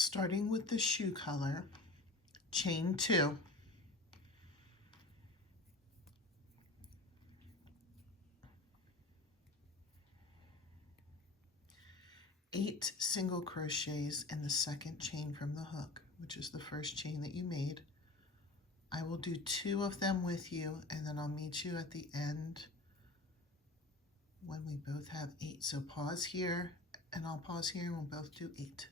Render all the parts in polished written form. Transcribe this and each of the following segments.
Starting with the shoe color, chain 2, eight single crochets in the second chain from the hook, which is the first chain that you made. I will do 2 of them with you, and then I'll meet you at the end when we both have 8. So pause here, and I'll pause here, and we'll both do 8.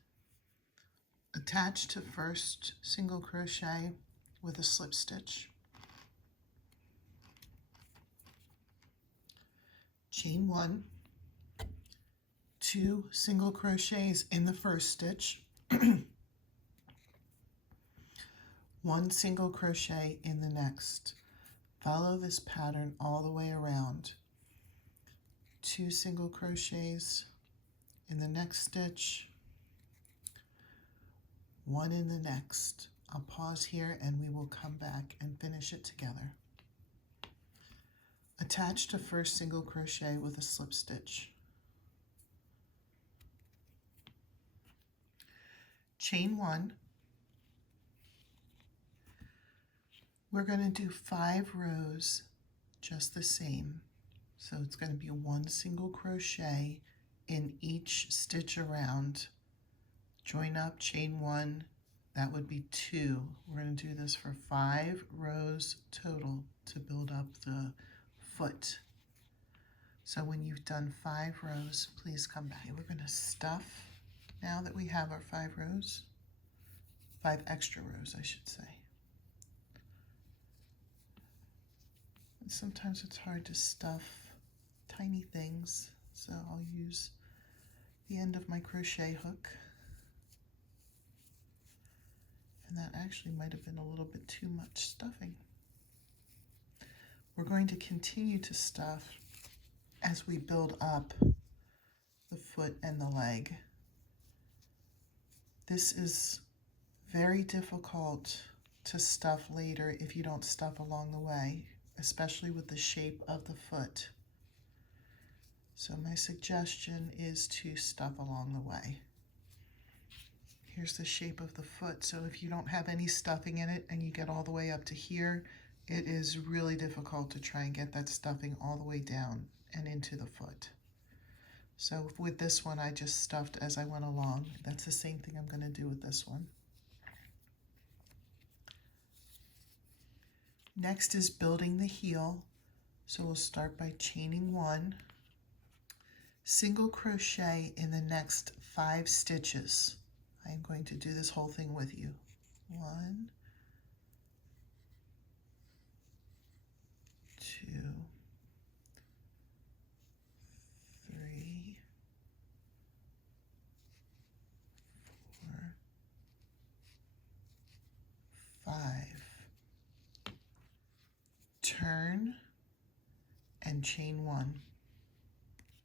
Attach to first single crochet with a slip stitch. Chain 1, 2 single crochets in the first stitch, 1 single crochet in the next. Follow this pattern all the way around. 2 single crochets in the next stitch, 1 in the next. I'll pause here and we will come back and finish it together. Attach to first single crochet with a slip stitch. Chain 1. We're going to do 5 rows just the same. So it's going to be 1 single crochet in each stitch around. Join up, chain 1, that would be 2. We're going to do this for 5 rows total to build up the foot. So when you've done 5 rows, please come back. We're going to stuff, now that we have our 5 rows, 5 extra rows, I should say. And sometimes it's hard to stuff tiny things, so I'll use the end of my crochet hook. And that actually might have been a little bit too much stuffing. We're going to continue to stuff as we build up the foot and the leg. This is very difficult to stuff later if you don't stuff along the way, especially with the shape of the foot. So my suggestion is to stuff along the way. Here's the shape of the foot, so if you don't have any stuffing in it and you get all the way up to here, it is really difficult to try and get that stuffing all the way down and into the foot. So with this one, I just stuffed as I went along. That's the same thing I'm going to do with this one. Next is building the heel. So we'll start by chaining 1, single crochet in the next 5 stitches. I'm going to do this whole thing with you. 1, 2, 3, 4, 5. Turn and chain 1.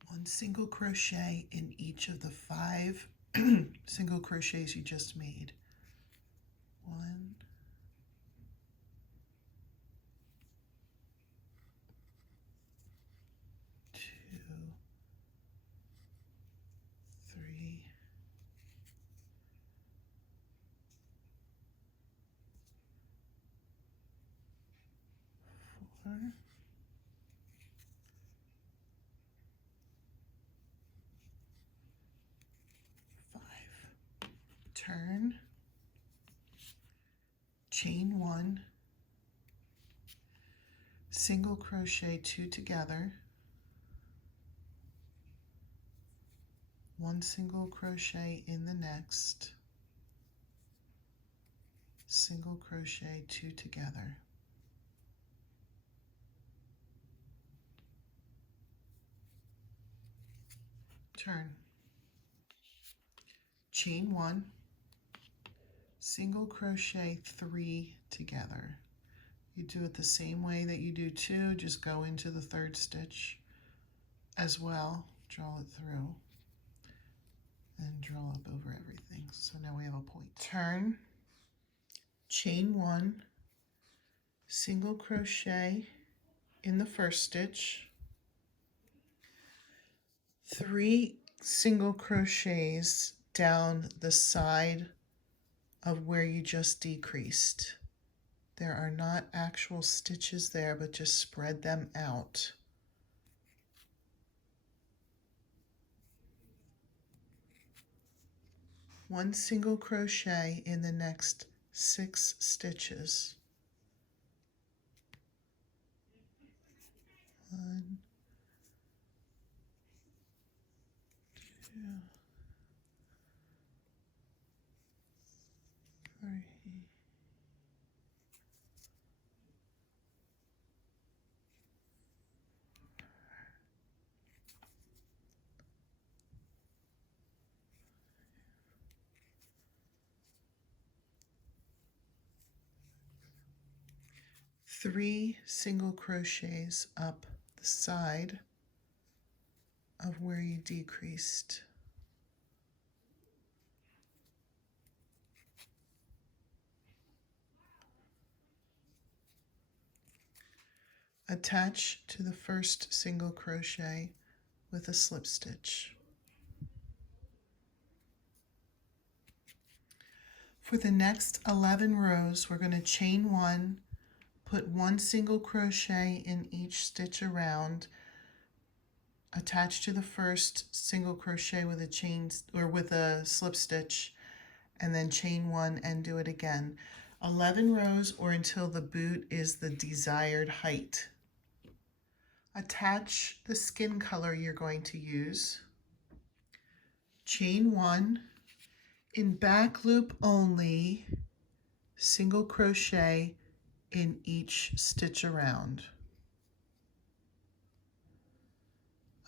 1 single crochet in each of the 5 single crochets you just made. 1, 2, 3, 4, 5. Turn, chain 1, single crochet 2 together, 1 single crochet in the next, single crochet 2 together. Turn, chain 1, single crochet 3 together. You do it the same way that you do 2, just go into the 3rd stitch as well, draw it through, and draw up over everything. So now we have a point. Turn, chain 1, single crochet in the 1st stitch, 3 single crochets down the side of where you just decreased. There are not actual stitches there, but just spread them out. One single crochet in the next 6 stitches. 1, 2, 3. 3 single crochets up the side of where you decreased. Attach to the first single crochet with a slip stitch. For the next 11 rows, we're going to chain 1, put 1 single crochet in each stitch around, attach to the first single crochet with a chain or with a slip stitch, and then chain 1 and do it again. 11 rows or until the boot is the desired height. Attach the skin color you're going to use. Chain 1, in back loop only, single crochet in each stitch around.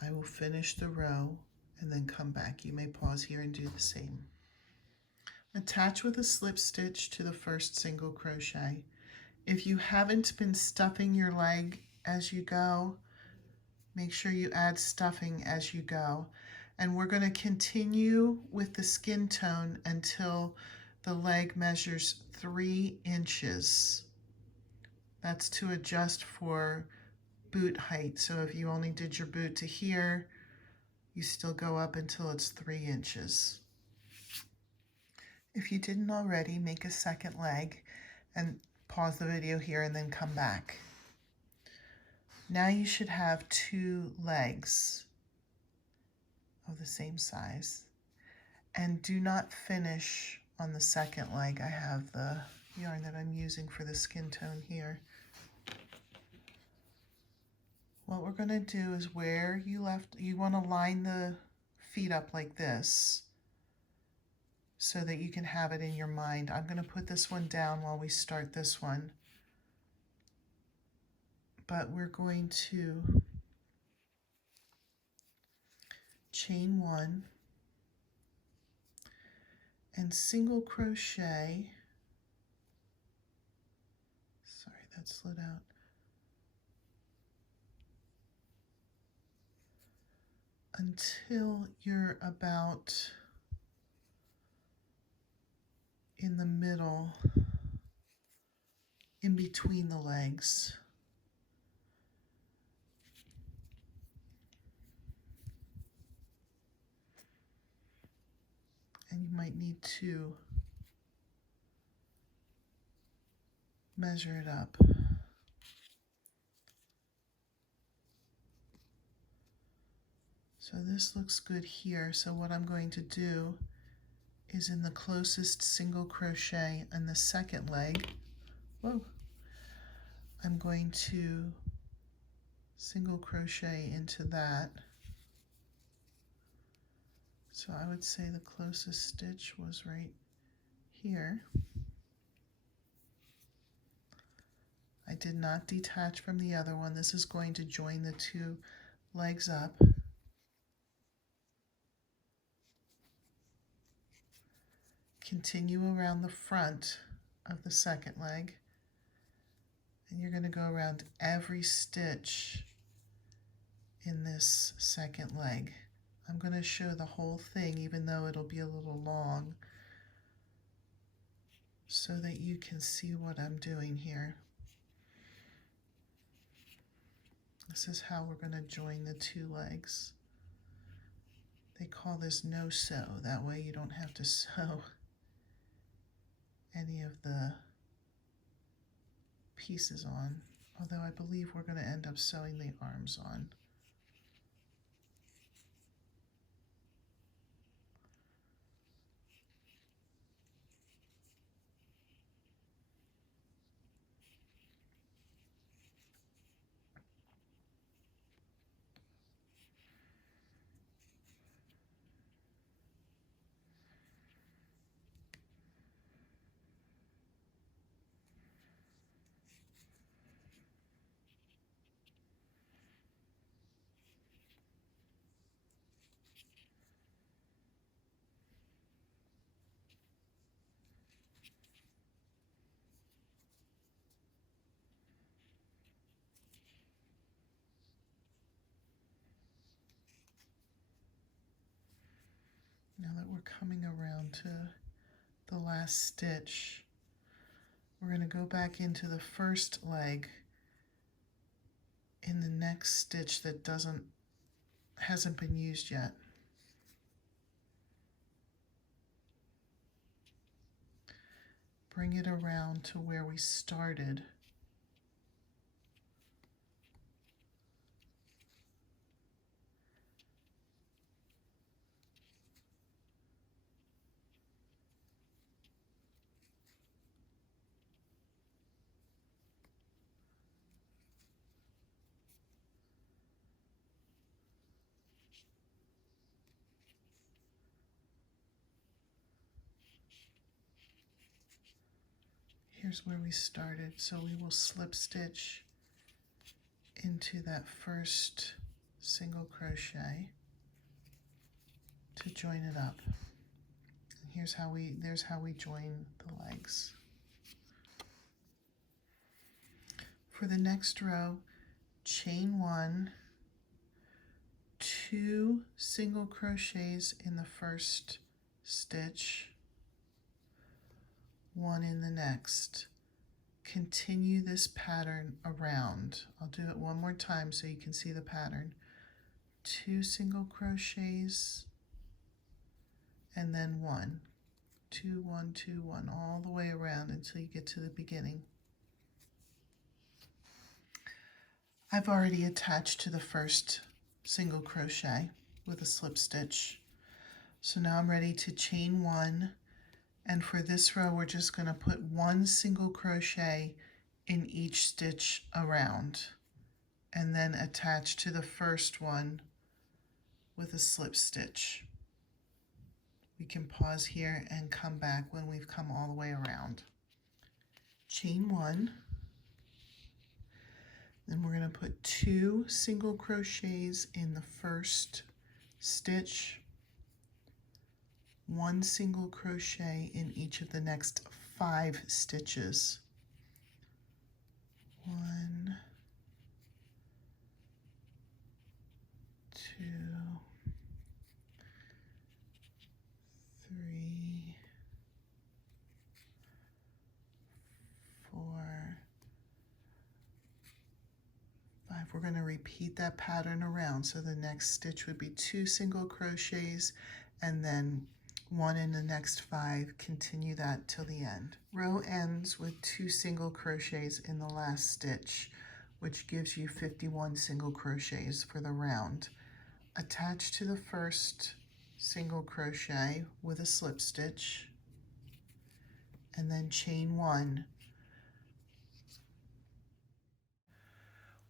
I will finish the row and then come back. You may pause here and do the same. Attach with a slip stitch to the first single crochet. If you haven't been stuffing your leg as you go, make sure you add stuffing as you go. And we're going to continue with the skin tone until the leg measures 3 inches. That's to adjust for boot height. So if you only did your boot to here, you still go up until it's 3 inches. If you didn't already, make a second leg and pause the video here and then come back. Now you should have 2 legs of the same size. And do not finish on the second leg. I have the yarn that I'm using for the skin tone here. What we're going to do is where you left, you want to line the feet up like this so that you can have it in your mind. I'm going to put this one down while we start this one. But we're going to chain 1 and single crochet. Sorry, that slid out. Until you're about in the middle, in between the legs. And you might need to measure it up. So this looks good here. So what I'm going to do is in the closest single crochet in the second leg, I'm going to single crochet into that. So I would say the closest stitch was right here. I did not detach from the other one. This is going to join the 2 legs up. Continue around the front of the second leg, and you're going to go around every stitch in this second leg. I'm going to show the whole thing, even though it'll be a little long, so that you can see what I'm doing here. This is how we're going to join the 2 legs. They call this no-sew. That way you don't have to sew. any of the pieces on, although I believe we're going to end up sewing the arms on. Now that we're coming around to the last stitch, we're going to go back into the first leg in the next stitch that hasn't been used yet. Bring it around to where we started. Here's where we started, so we will slip stitch into that first single crochet to join it up. And there's how we join the legs. For the next row, chain 1, 2 single crochets in the first stitch, 1 in the next. Continue this pattern around. I'll do it one more time so you can see the pattern. 2 single crochets and then 1. 2, 1, 2, 1, all the way around until you get to the beginning. I've already attached to the first single crochet with a slip stitch. So now I'm ready to chain 1, and for this row we're just going to put 1 single crochet in each stitch around and then attach to the first one with a slip stitch. We can pause here and come back when we've come all the way around. Chain 1. Then we're going to put 2 single crochets in the first stitch, 1 single crochet in each of the next 5 stitches. 1, 2, 3, 4, 5. We're going to repeat that pattern around. So the next stitch would be 2 single crochets and then 1 in the next 5. Continue that till the end. Row ends with 2 single crochets in the last stitch, which gives you 51 single crochets for the round. Attach to the first single crochet with a slip stitch and then chain 1.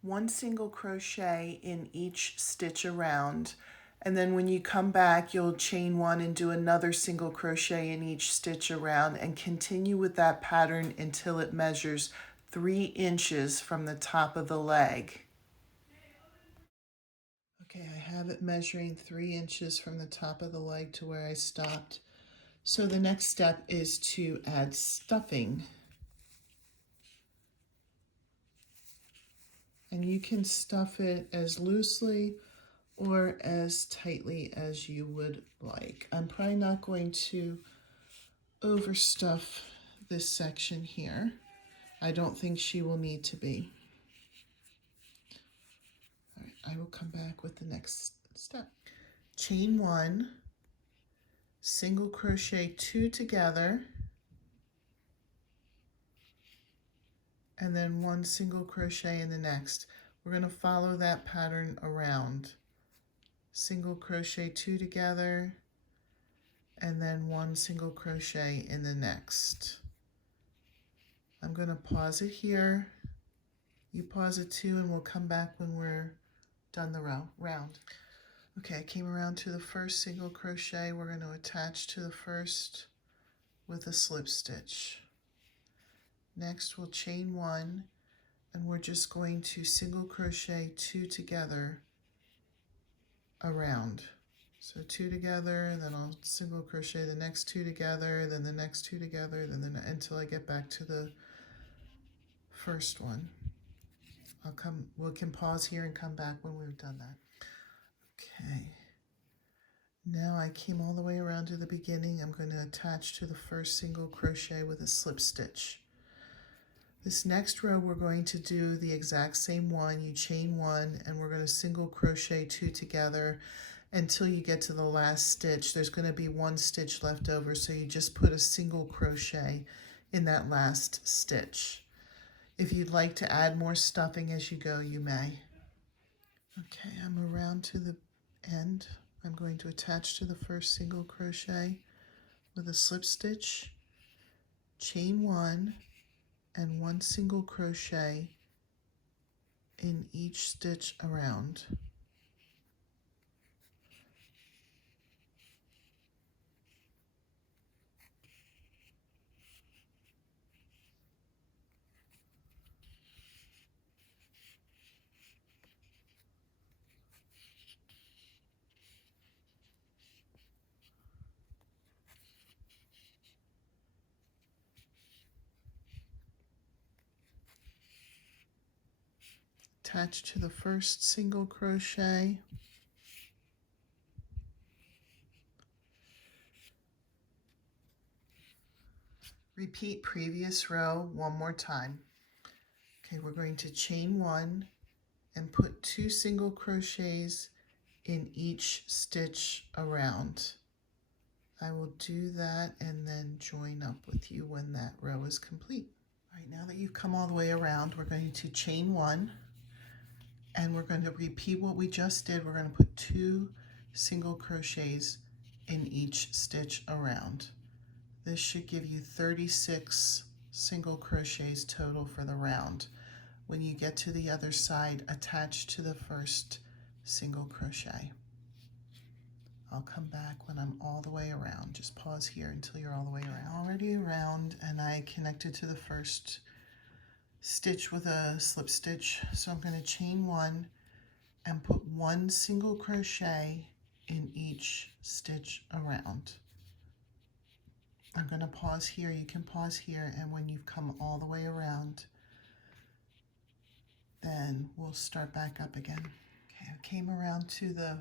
1 single crochet in each stitch around, and then when you come back you'll chain 1 and do another single crochet in each stitch around and continue with that pattern until it measures 3 inches from the top of the leg. Okay, I have it measuring 3 inches from the top of the leg to where I stopped. So the next step is to add stuffing. And you can stuff it as loosely or as tightly as you would like. I'm probably not going to overstuff this section here. I don't think she will need to be. All right, I will come back with the next step. Chain 1, single crochet 2 together, and then 1 single crochet in the next. We're going to follow that pattern around. Single crochet 2 together, and then 1 single crochet in the next. I'm going to pause it here. You pause it too, and we'll come back when we're done the round. Okay, I came around to the first single crochet. We're going to attach to the first with a slip stitch. Next, we'll chain 1, and we're just going to single crochet 2 together around. So 2 together, and then I'll single crochet the next 2 together, then the next 2 together, then until I get back to the first one. We can pause here and come back when we've done that. Okay. Now I came all the way around to the beginning. I'm going to attach to the first single crochet with a slip stitch. This next row we're going to do the exact same one. You chain 1, and we're going to single crochet 2 together until you get to the last stitch. There's going to be 1 stitch left over, so you just put a single crochet in that last stitch. If you'd like to add more stuffing as you go, you may. Okay, I'm around to the end. I'm going to attach to the first single crochet with a slip stitch, chain 1, and 1 single crochet in each stitch around. Attach to the first single crochet, repeat previous row 1 more time. Okay, we're going to chain 1 and put 2 single crochets in each stitch around. I will do that and then join up with you when that row is complete. All right, now that you've come all the way around, we're going to chain 1, and we're going to repeat what we just did. We're going to put 2 single crochets in each stitch around. This should give you 36 single crochets total for the round. When you get to the other side, attach to the first single crochet. I'll come back when I'm all the way around. Just pause here until you're all the way around. Already around, and I connected to the first stitch with a slip stitch. So I'm going to chain 1 and put 1 single crochet in each stitch around. I'm going to pause here. You can pause here, and when you've come all the way around, then we'll start back up again. Okay, I came around to the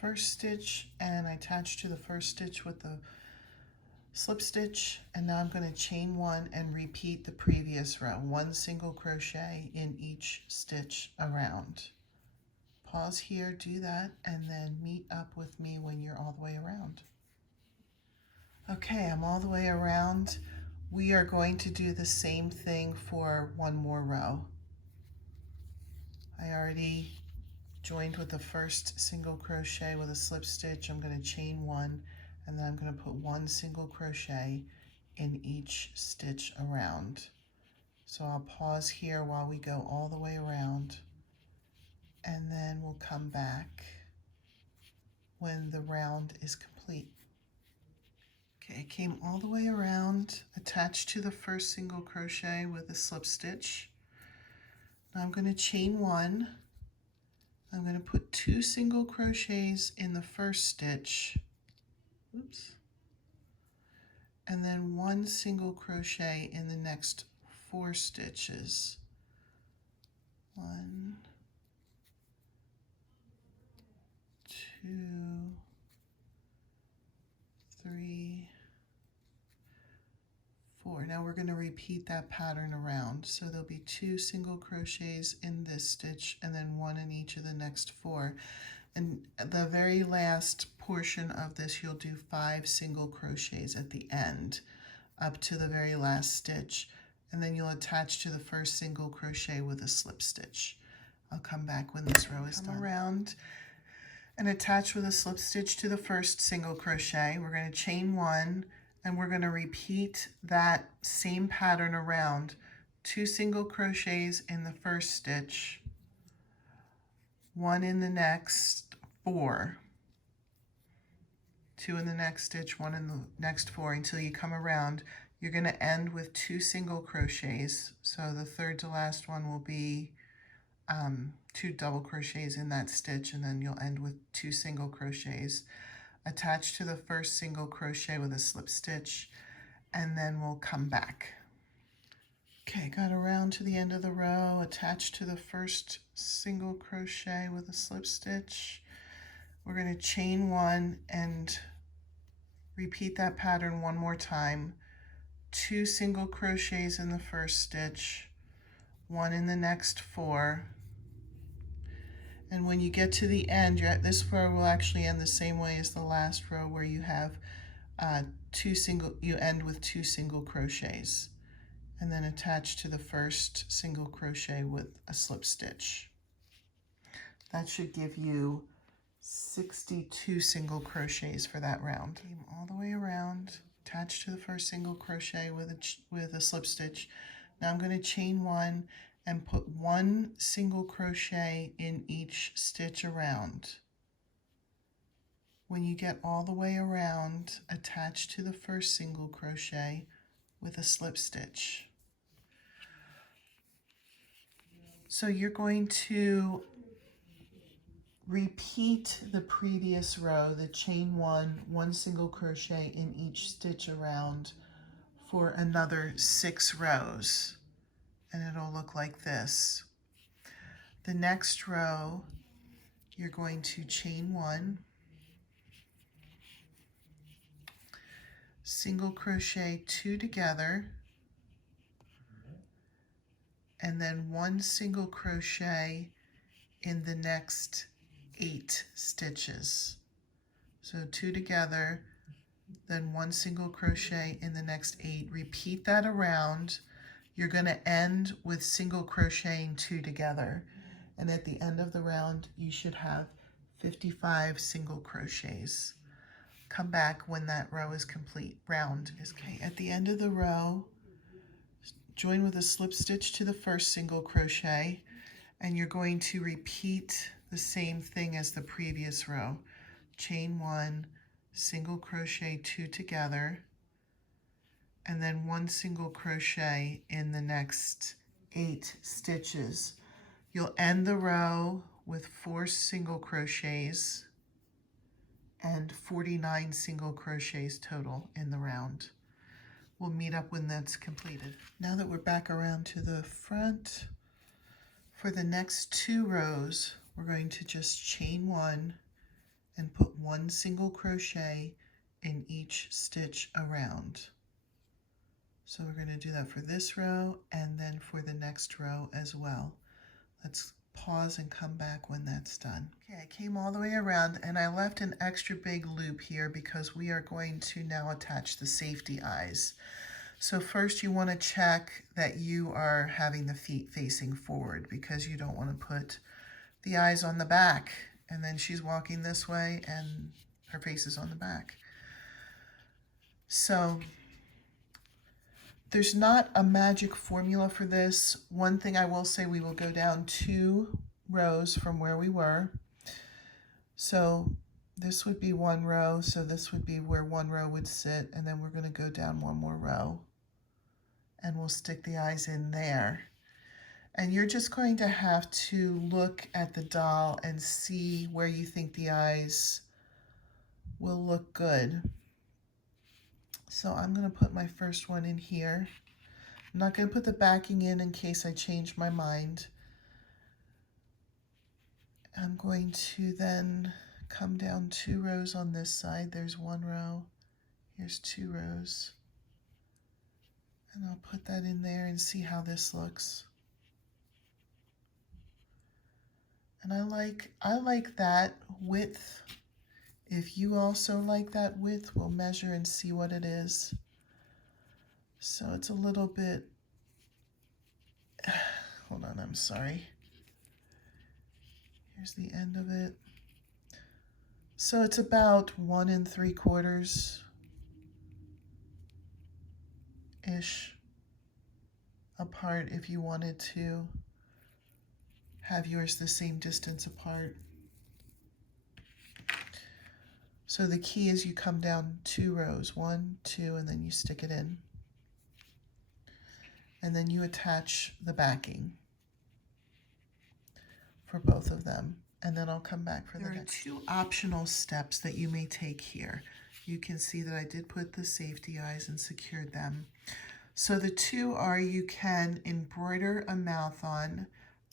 first stitch and I attached to the first stitch with the slip stitch, and now I'm going to chain 1 and repeat the previous row. 1 single crochet in each stitch around. Pause here, do that, and then meet up with me when you're all the way around. Okay, I'm all the way around. We are going to do the same thing for 1 more row. I already joined with the first single crochet with a slip stitch. I'm going to chain 1, and then I'm going to put 1 single crochet in each stitch around. So I'll pause here while we go all the way around, and then we'll come back when the round is complete. Okay, I came all the way around, attached to the first single crochet with a slip stitch. Now I'm going to chain 1. I'm going to put 2 single crochets in the first stitch. Oops. And then 1 single crochet in the next 4 stitches. 1, 2, 3, 4. Now we're going to repeat that pattern around. So there'll be 2 single crochets in this stitch and then 1 in each of the next 4. And the very last portion of this, you'll do 5 single crochets at the end up to the very last stitch. and then you'll attach to the first single crochet with a slip stitch. I'll come back when this row is done. Come around and attach with a slip stitch to the first single crochet. We're going to chain 1, and we're going to repeat that same pattern around. 2 single crochets in the first stitch, 1 in the next 4, 2 in the next stitch, 1 in the next 4 until you come around. You're going to end with 2 single crochets. So the third to last one will be 2 double crochets in that stitch, and then you'll end with 2 single crochets. Attach to the first single crochet with a slip stitch, and then we'll come back. Okay, got around to the end of the row, attach to the first single crochet with a slip stitch. We're going to chain 1 and repeat that pattern one more time. 2 single crochets in the first stitch, 1 in the next 4. And when you get to the end, this row will actually end the same way as the last row, where you have you end with 2 single crochets, and then attach to the first single crochet with a slip stitch. That should give you 62 single crochets for that round. Came all the way around, attach to the first single crochet with a slip stitch. Now I'm going to chain 1 and put 1 single crochet in each stitch around. When you get all the way around, attach to the first single crochet with a slip stitch. So you're going to repeat the previous row, the chain 1 single crochet in each stitch around for another 6 rows. And it'll look like this. The next row, you're going to chain 1, single crochet 2 together, and then 1 single crochet in the next 8 stitches. So 2 together, then 1 single crochet in the next 8. Repeat that around. You're going to end with single crocheting 2 together, and at the end of the round you should have 55 single crochets. Come back when that row is complete. Round is okay. At the end of the row, join with a slip stitch to the first single crochet, and you're going to repeat the same thing as the previous row. Chain 1, single crochet 2 together, and then 1 single crochet in the next 8 stitches. You'll end the row with 4 single crochets and 49 single crochets total in the round. We'll meet up when that's completed. Now that we're back around to the front, for the next 2 rows, we're going to just chain 1 and put 1 single crochet in each stitch around. So we're going to do that for this row and then for the next row as well. Let's pause and come back when that's done. Okay, I came all the way around and I left an extra big loop here because we are going to now attach the safety eyes. So first you want to check that you are having the feet facing forward, because you don't want to put the eyes on the back and then she's walking this way and her face is on the back. So there's not a magic formula for this. One thing I will say, we will go down 2 rows from where we were. So this would be 1 row, so this would be where 1 row would sit, and then we're going to go down 1 more row and we'll stick the eyes in there. And you're just going to have to look at the doll and see where you think the eyes will look good. So I'm going to put my first one in here. I'm not going to put the backing in case I change my mind. I'm going to then come down 2 rows on this side. There's 1 row. Here's 2 rows. And I'll put that in there and see how this looks. And I like that width. If you also like that width, we'll measure and see what it is. So it's a little bit hold on, I'm sorry. Here's the end of it. So it's about 1 3/4 ish apart if you wanted to have yours the same distance apart. So the key is you come down 2 rows, 1, 2, and then you stick it in. And then you attach the backing for both of them. And then I'll come back for the next. There are 2 optional steps that you may take here. You can see that I did put the safety eyes and secured them. So the 2 are, you can embroider a mouth on.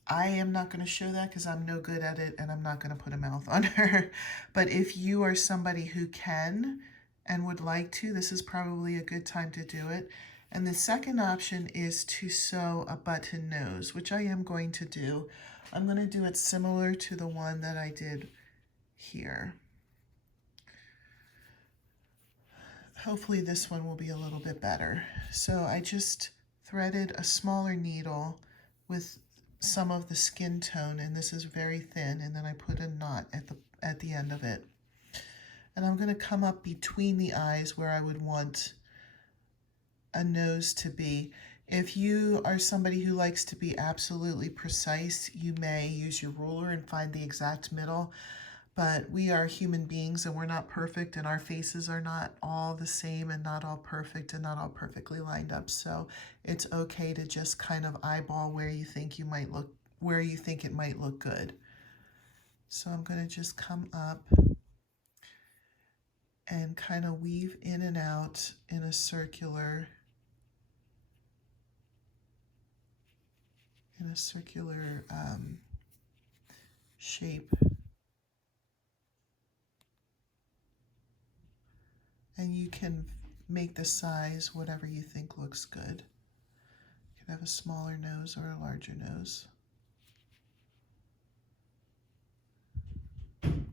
I am not going to show that because I'm no good at it and I'm not going to put a mouth on her. But if you are somebody who can and would like to, this is probably a good time to do it. And the second option is to sew a button nose, which I am going to do. I'm going to do it similar to the one that I did here. Hopefully this one will be a little bit better. So I just threaded a smaller needle with some of the skin tone, and this is very thin, and then I put a knot at the end of it. And I'm going to come up between the eyes where I would want a nose to be. If you are somebody who likes to be absolutely precise, you may use your ruler and find the exact middle. But we are human beings and we're not perfect, and our faces are not all the same and not all perfect and not all perfectly lined up. So it's okay to just kind of eyeball where you think it might look good. So I'm going to just come up and kind of weave in and out in a circular shape. And you can make the size whatever you think looks good. You can have a smaller nose or a larger nose. And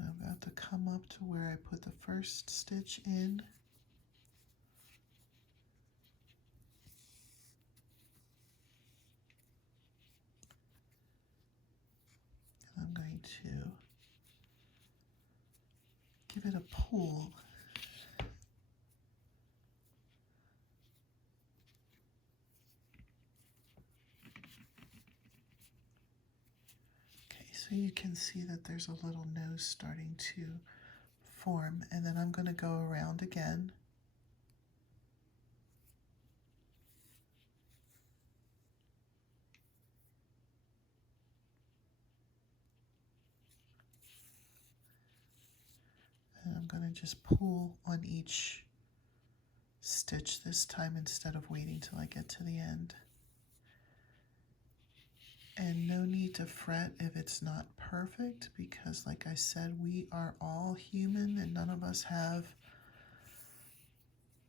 I'm about to come up to where I put the first stitch in. I'm going to give it a pull. Okay, so you can see that there's a little nose starting to form, and then I'm going to go around again. And I'm going to just pull on each stitch this time instead of waiting till I get to the end. And no need to fret if it's not perfect, because like I said, we are all human and none of us have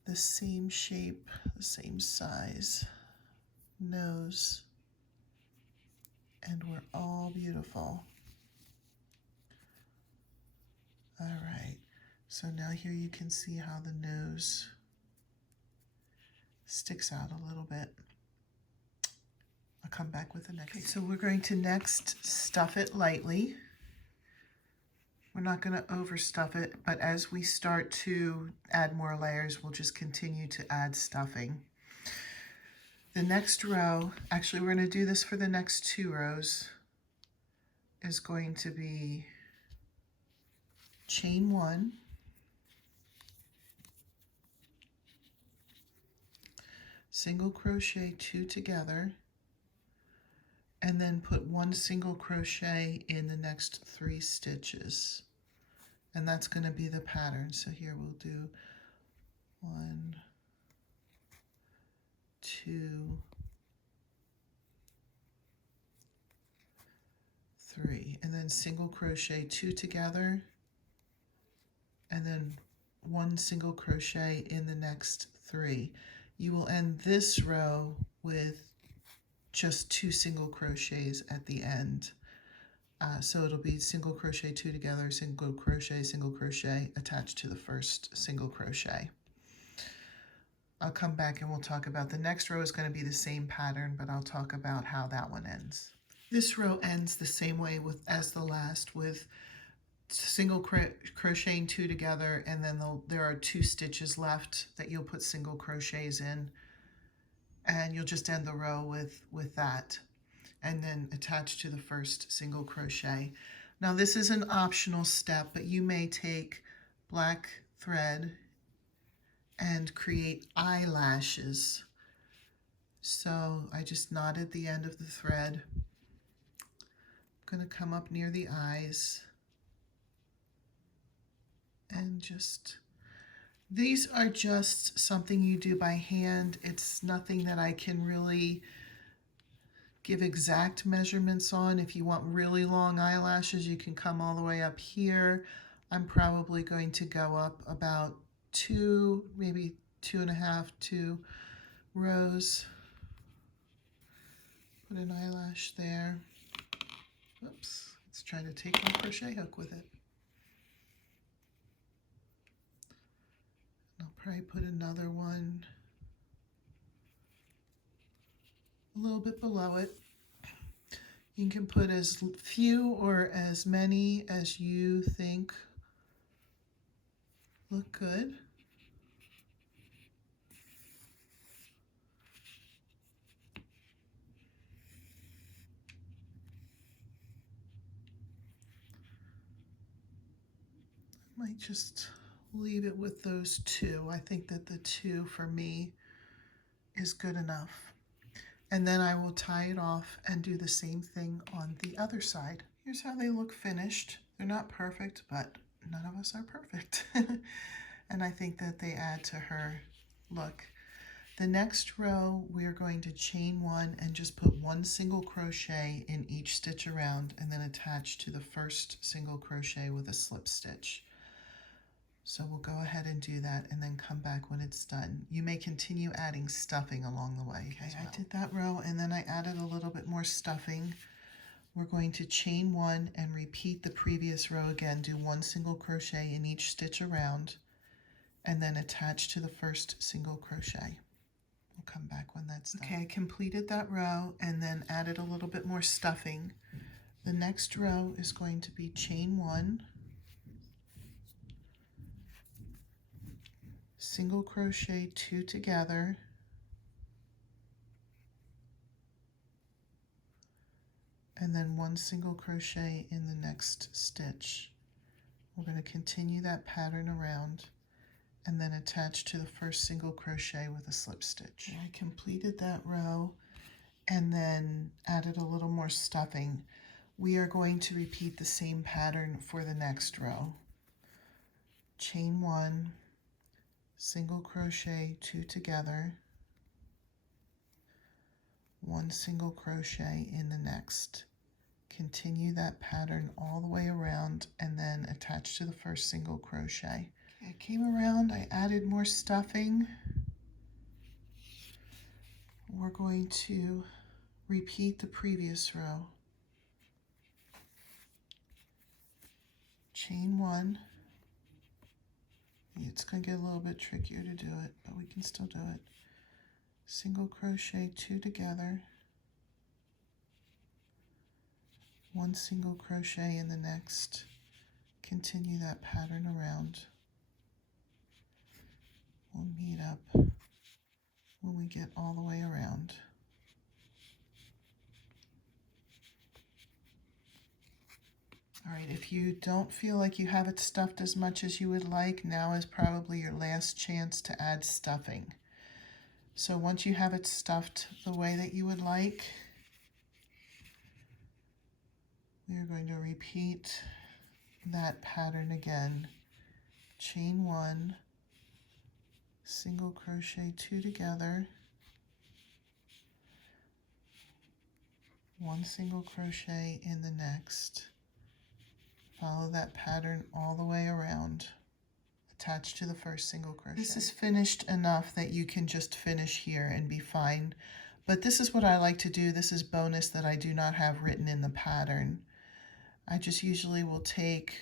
the same shape, the same size nose, and we're all beautiful. All right, so now here you can see how the nose sticks out a little bit. I'll come back with the next. Okay, so we're going to next stuff it lightly. We're not going to overstuff it, but as we start to add more layers, we'll just continue to add stuffing. The next row, actually we're going to do this for the next 2 rows, is going to be chain 1, single crochet 2 together, and then put 1 single crochet in the next 3 stitches. And that's going to be the pattern. So here we'll do 1, 2, 3, and then single crochet 2 together, and then 1 single crochet in the next 3. You will end this row with just 2 single crochets at the end So it'll be single crochet, 2 together, single crochet attached to the first single crochet. I'll come back and we'll talk about the next row is going to be the same pattern, but I'll talk about how that one ends. This row ends the same way as the last, with single crocheting 2 together, and then there are 2 stitches left that you'll put single crochets in, and you'll just end the row with that, and then attach to the first single crochet. Now this is an optional step, but you may take black thread and create eyelashes. So I just knotted the end of the thread. I'm going to come up near the eyes and these are just something you do by hand. It's nothing that I can really give exact measurements on. If you want really long eyelashes, you can come all the way up here. I'm probably going to go up about 2, maybe 2.5, 2 rows. Put an eyelash there. Oops, let's try to take my crochet hook with it. I'll probably put another one a little bit below it. You can put as few or as many as you think look good. I might just leave it with those 2. I think that the 2 for me is good enough. And then I will tie it off and do the same thing on the other side. Here's how they look finished. They're not perfect, but none of us are perfect. And I think that they add to her look. The next row, we're going to chain 1 and just put 1 single crochet in each stitch around, and then attach to the first single crochet with a slip stitch. So we'll go ahead and do that and then come back when it's done. You may continue adding stuffing along the way. Okay, I did that row and then I added a little bit more stuffing. We're going to chain 1 and repeat the previous row again. Do 1 single crochet in each stitch around and then attach to the first single crochet. We'll come back when that's done. Okay, I completed that row and then added a little bit more stuffing. The next row is going to be chain 1, single crochet 2 together, and then 1 single crochet in the next stitch. We're going to continue that pattern around and then attach to the first single crochet with a slip stitch. I completed that row and then added a little more stuffing. We are going to repeat the same pattern for the next row. Chain 1, single crochet 2 together, 1 single crochet in the next. Continue that pattern all the way around and then attach to the first single crochet. Okay, I came around, I added more stuffing. We're going to repeat the previous row. Chain 1. It's going to get a little bit trickier to do it, but we can still do it. Single crochet 2 together, 1 single crochet in the next. Continue that pattern around. We'll meet up when we get all the way around. All right, if you don't feel like you have it stuffed as much as you would like, now is probably your last chance to add stuffing. So once you have it stuffed the way that you would like, we are going to repeat that pattern again. Chain 1, single crochet 2 together, 1 single crochet in the next. Follow that pattern all the way around. Attach to the first single crochet. This is finished enough that you can just finish here and be fine. But this is what I like to do. This is bonus that I do not have written in the pattern. I just usually will take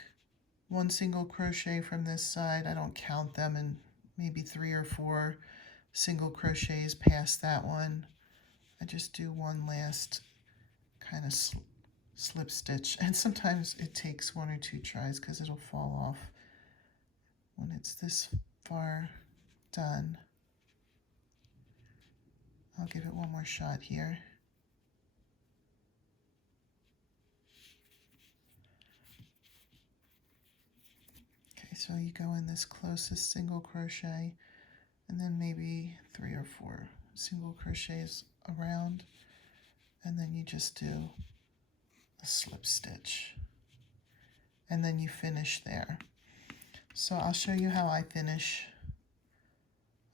one single crochet from this side. I don't count them, and maybe 3 or 4 single crochets past that one. I just do one last kind of slip stitch, and sometimes it takes 1 or 2 tries because it'll fall off when it's this far done. I'll give it one more shot here. Okay, so you go in this closest single crochet, and then maybe 3 or 4 single crochets around, and then you just do a slip stitch, and then you finish there. So I'll show you how I finish.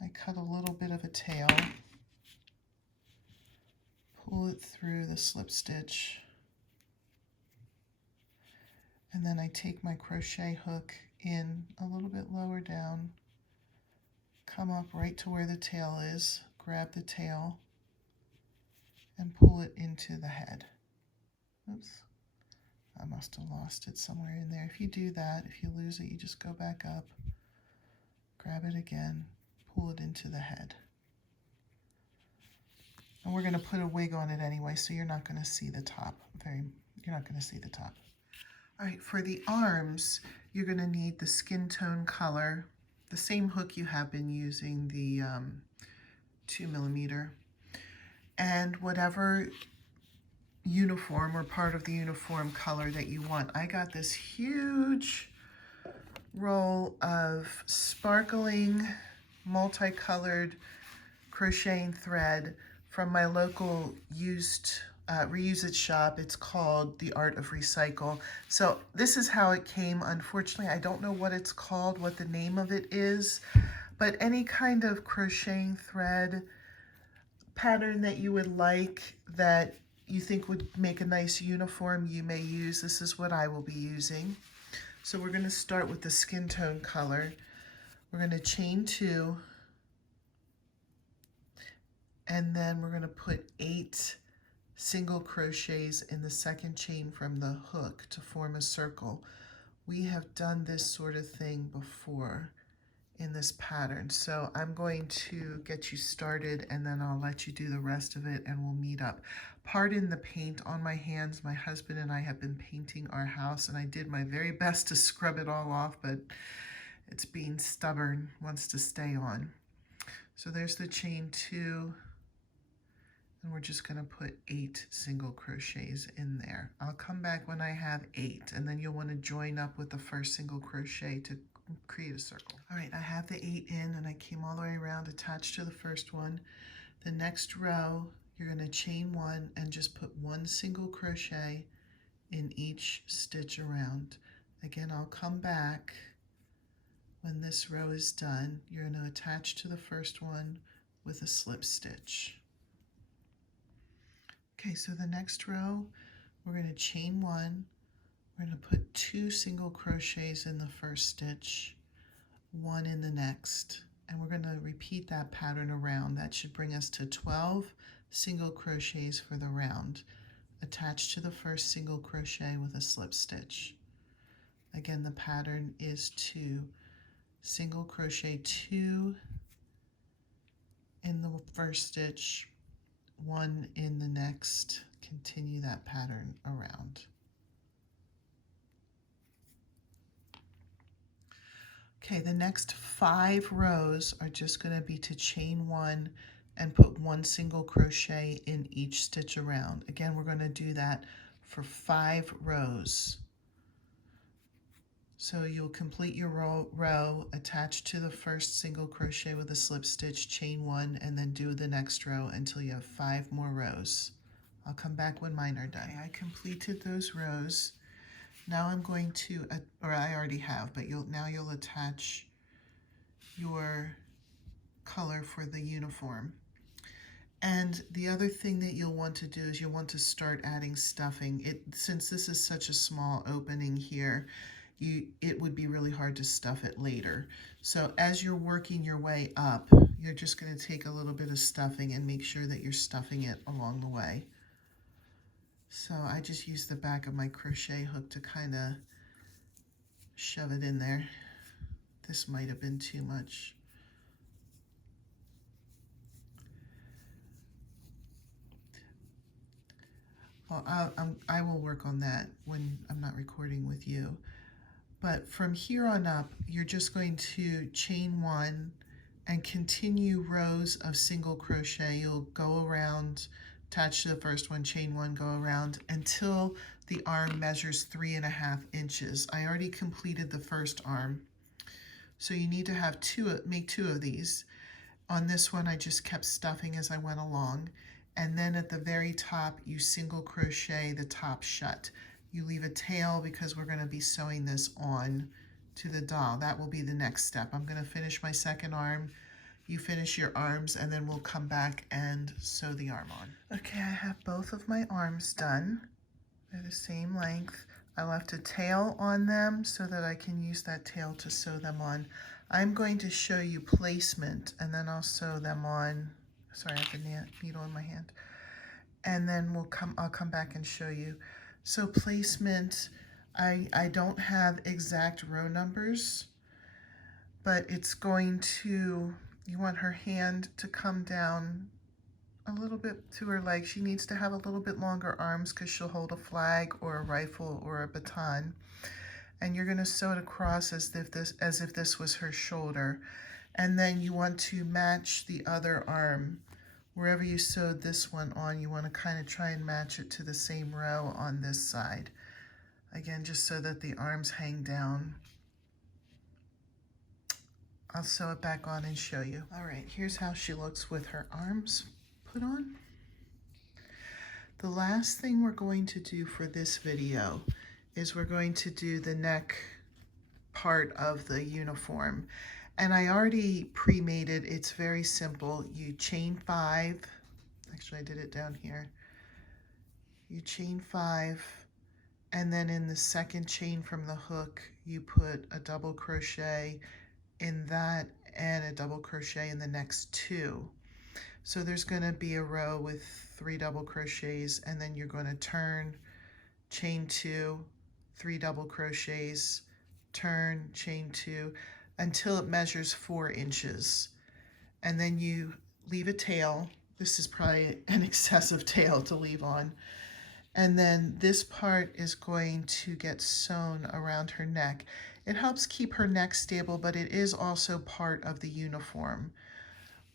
I cut a little bit of a tail, pull it through the slip stitch, and then I take my crochet hook in a little bit lower down, come up right to where the tail is, grab the tail, and pull it into the head. Oops, I must have lost it somewhere in there. If you do that, if you lose it, you just go back up, grab it again, pull it into the head. And we're going to put a wig on it anyway, so you're not going to see the top. You're not going to see the top. All right, for the arms, you're going to need the skin tone color, the same hook you have been using, the 2mm, and whatever uniform or part of the uniform color that you want. I got this huge roll of sparkling, multicolored crocheting thread from my local reuse it shop. It's called The Art of Recycle. So this is how it came. Unfortunately, I don't know what it's called, what the name of it is, but any kind of crocheting thread pattern that you would like, that you think would make a nice uniform, you may use. This is what I will be using. So we're going to start with the skin tone color. We're going to chain 2, and then we're going to put 8 single crochets in the second chain from the hook to form a circle. We have done this sort of thing before in this pattern, so I'm going to get you started, and then I'll let you do the rest of it, and we'll meet up. Pardon the paint on my hands. My husband and I have been painting our house, and I did my very best to scrub it all off, but it's being stubborn, wants to stay on. So there's the chain 2, and we're just going to put 8 single crochets in there. I'll come back when I have 8, and then you'll want to join up with the first single crochet to create a circle. All right, I have the 8 in, and I came all the way around, attached to the first one. The next row, you're going to chain 1 and just put 1 single crochet in each stitch around. Again, I'll come back when this row is done. You're going to attach to the first one with a slip stitch. Okay, so the next row, we're going to chain 1. We're going to put 2 single crochets in the first stitch, 1 in the next, and we're going to repeat that pattern around. That should bring us to 12 single crochets for the round, attached to the first single crochet with a slip stitch. Again, the pattern is to single crochet 2 in the first stitch, 1 in the next, continue that pattern around. Okay, the next 5 rows are just going to be to chain 1 and put 1 single crochet in each stitch around. Again, we're going to do that for 5 rows. So you'll complete your row, attach to the first single crochet with a slip stitch, chain 1, and then do the next row until you have 5 more rows. I'll come back when mine are done. Okay, I completed those rows. Now I'm going to, or I already have, but now you'll attach your color for the uniform. And the other thing that you'll want to do is you'll want to start adding stuffing. Since this is such a small opening here, it would be really hard to stuff it later. So as you're working your way up, you're just going to take a little bit of stuffing and make sure that you're stuffing it along the way. So I just use the back of my crochet hook to kind of shove it in there. This might have been too much. Well, I will work on that when I'm not recording with you. But from here on up, you're just going to chain 1 and continue rows of single crochet. You'll go around, attach to the first one, chain 1, go around until the arm measures 3.5 inches. I already completed the first arm. So you need to have make 2 of these. On this one, I just kept stuffing as I went along. And then at the very top, you single crochet the top shut. You leave a tail because we're going to be sewing this on to the doll. That will be the next step. I'm going to finish my second arm. You finish your arms, and then we'll come back and sew the arm on. Okay, I have both of my arms done. They're the same length. I left a tail on them so that I can use that tail to sew them on. I'm going to show you placement, and then I'll sew them on. Sorry, I have the needle in my hand. And then I'll come back and show you. So placement, I don't have exact row numbers, but it's going to, you want her hand to come down a little bit to her leg. She needs to have a little bit longer arms because she'll hold a flag or a rifle or a baton. And you're going to sew it across as if this was her shoulder. And then you want to match the other arm. Wherever you sewed this one on, you want to kind of try and match it to the same row on this side. Again, just so that the arms hang down. I'll sew it back on and show you. All right, here's how she looks with her arms put on. The last thing we're going to do for this video is we're going to do the neck part of the uniform. And I already pre-made it. It's very simple. You chain 5. Actually, I did it down here. You chain 5, and then in the second chain from the hook, you put a double crochet in that and a double crochet in the next 2. So there's going to be a row with 3 double crochets, and then you're going to turn, chain 2, 3 double crochets, turn, chain 2, until it measures 4 inches. And then you leave a tail. This is probably an excessive tail to leave on. And then this part is going to get sewn around her neck. It helps keep her neck stable, but it is also part of the uniform,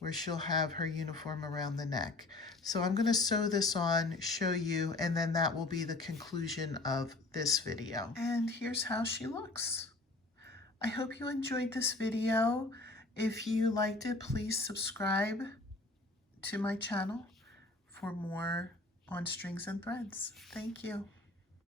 where she'll have her uniform around the neck. So I'm going to sew this on, show you, and then that will be the conclusion of this video. And here's how she looks. I hope you enjoyed this video. If you liked it, please subscribe to my channel for more on Strings and Threads. Thank you.